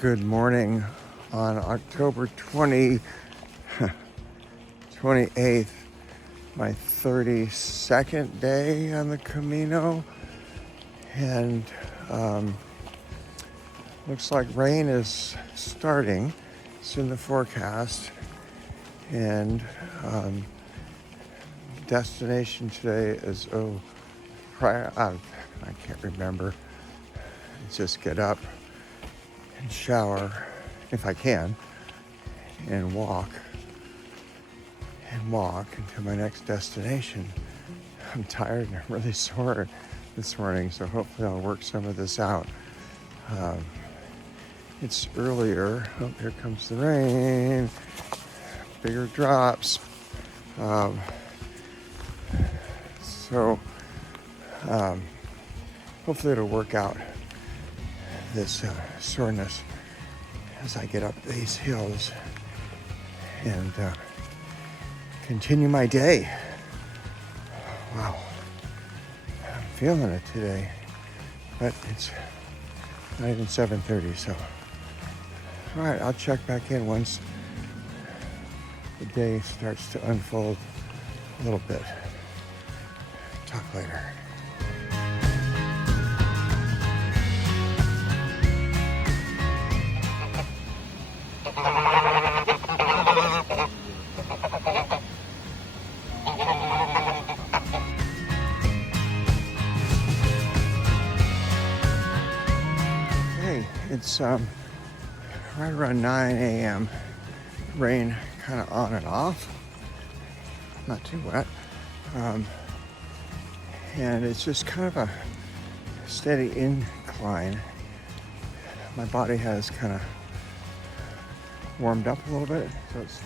Good morning on October 28th, my 32nd day on the Camino, and looks like rain is starting. It's in the forecast, and destination today is I can't remember. Just get up and shower if I can, and walk into my next destination. I'm tired and I'm really sore this morning, so hopefully I'll work some of this out. It's earlier. Oh, here comes the rain. Bigger drops. Hopefully it'll work out this soreness as I get up these hills and continue my day. Wow, I'm feeling it today, but it's not even 7:30, so all right, I'll check back in once the day starts to unfold a little bit. Talk later. Hey, it's right around 9 a.m. Rain kind of on and off, not too wet, and it's just kind of a steady incline. My body has kind of warmed up a little bit, so it's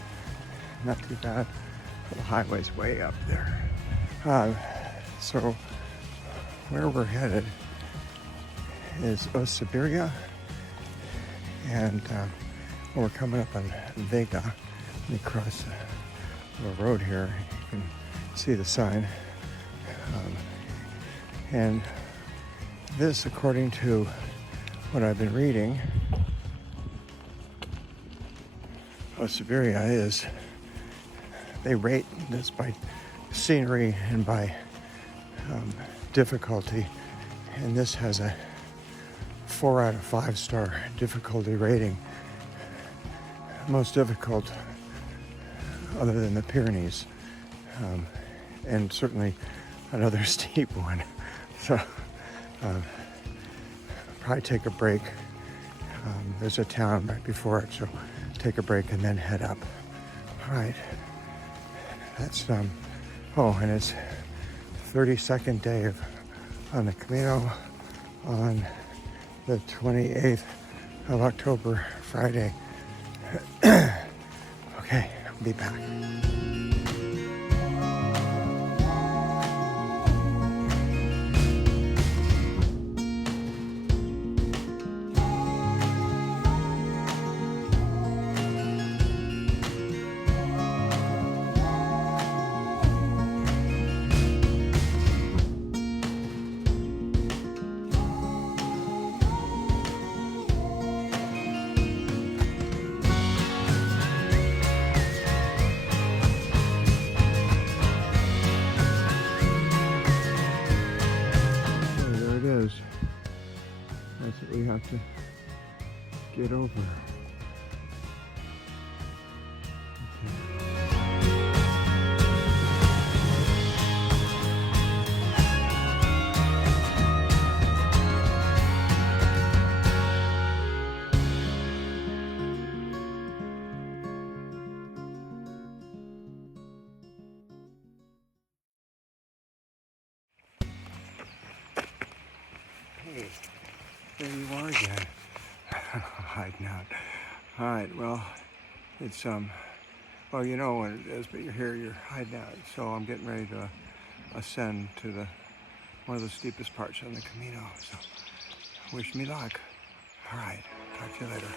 not too bad. The highway's way up there. So where we're headed is Siberia, and we're coming up on Vega. Let me cross the road here. You can see the sign. And this, according to what I've been reading, Siberia is, they rate this by scenery and by difficulty, and this has a 4 out of 5 star difficulty rating. Most difficult other than the Pyrenees, and certainly another steep one. So probably take a break. There's a town right before it, so take a break and then head up. All right, that's and it's 32nd day on the Camino on the 28th of October, Friday. Okay, I'll be back. That's what we have to get over. Hey, there you are again. Hiding out. All right, well, it's, well, you know what it is, but you're here, you're hiding out. So I'm getting ready to ascend to one of the steepest parts on the Camino. So wish me luck. All right, talk to you later.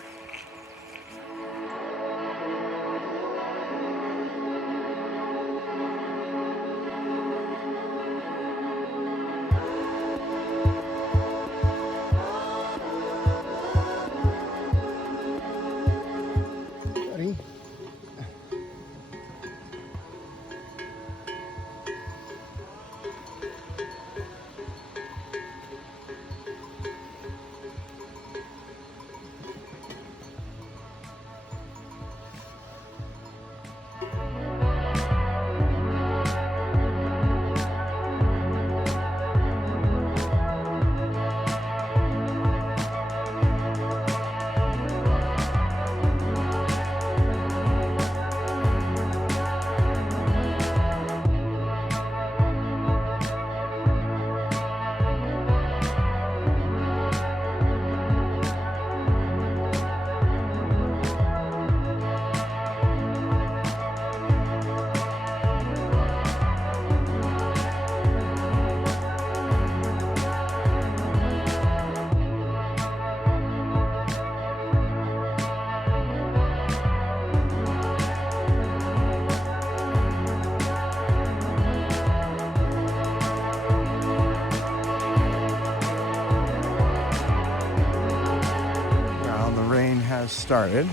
has started,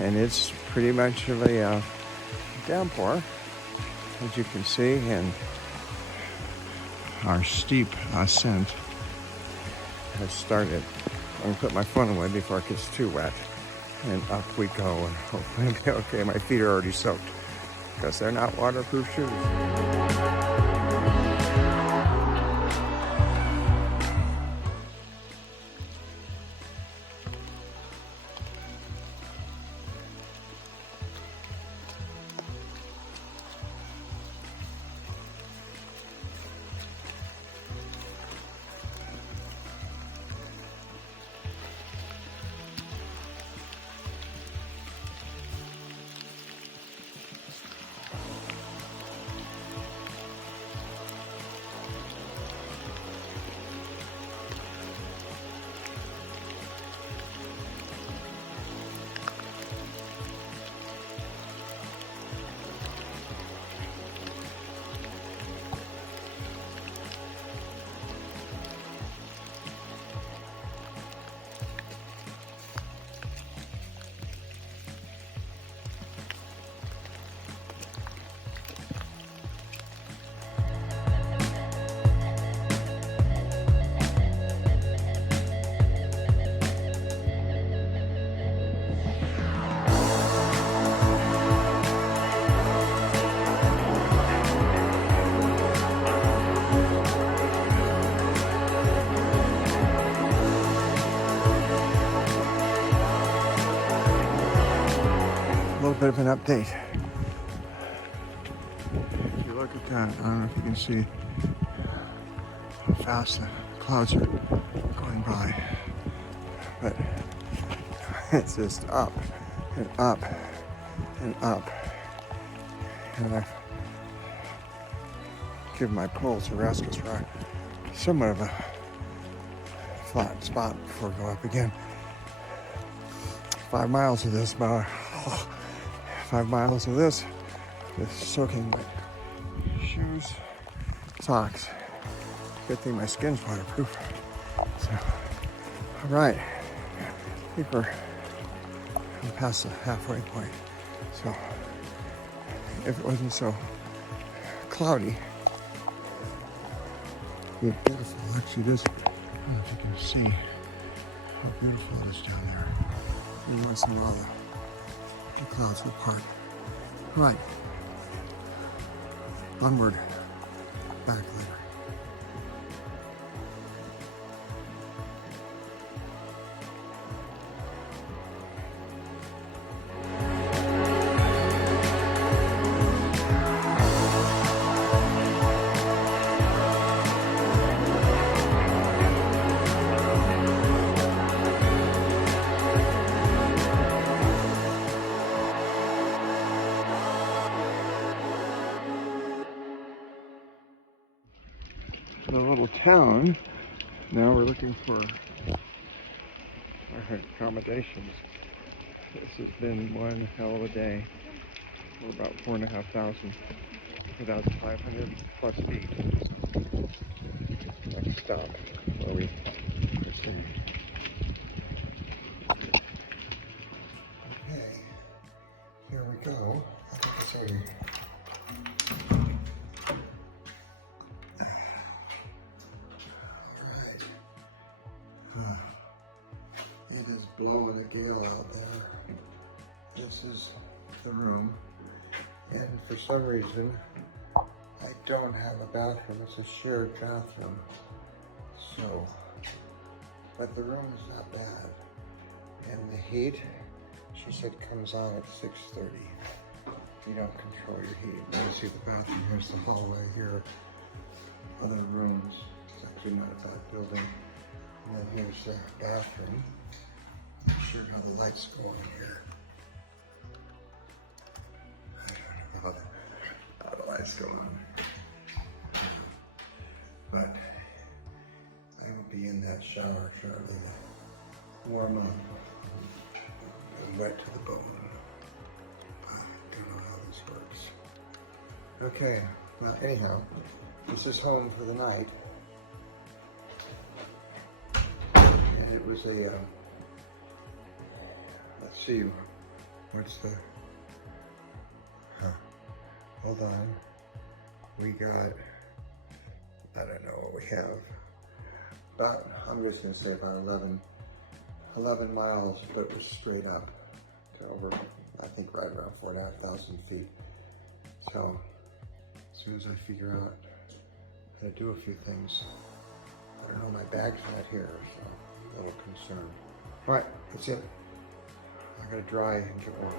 and it's pretty much of a downpour, as you can see, and our steep ascent has started. I'm gonna put my phone away before it gets too wet, and up we go, and hopefully it'll be okay. My feet are already soaked because they're not waterproof shoes. A little bit of an update. If you look at that, I don't know if you can see how fast the clouds are going by, but it's just up and up and up. And I've given my poles a rest because we're on somewhat of a flat spot before we go up again. 5 miles of this, about 5 miles of this with soaking wet shoes, socks. Good thing my skin's waterproof. So, all right, I think we're past the halfway point. So, if it wasn't so cloudy, it'd be beautiful. Actually, it is. I don't know if you can see how beautiful it is down there. And once in a while, the clouds will part. Right. Onward. Back later. The little town. Now we're looking for our accommodations. This has been one hell of a day. We're about 4,500 plus feet. Next stop where we proceed. Okay, here we go. Let's see. It is blowing a gale out there. This is the room, and for some reason I don't have a bathroom. It's a shared bathroom. So, but the room is not bad, and the heat, she said, comes on at 6:30. You don't control your heat. Now you see the bathroom. Here's the hallway here. Other rooms. It's actually not a bad building. And then here's the bathroom. Not sure how the lights go in here. I don't know how the lights go on. But I will be in that shower shortly to warm up. I'm wet to the bone. I don't know how this works. Okay, well anyhow, this is home for the night. And it was a let's see, what's the, hold on. We got, I don't know what we have, but I'm just gonna say about 11 miles, but it was straight up to over, I think right around 4,500 feet. So as soon as I figure out how to do a few things, I don't know, my bag's not here, so I'm a little concerned. All right, that's it. I gotta dry and get warm.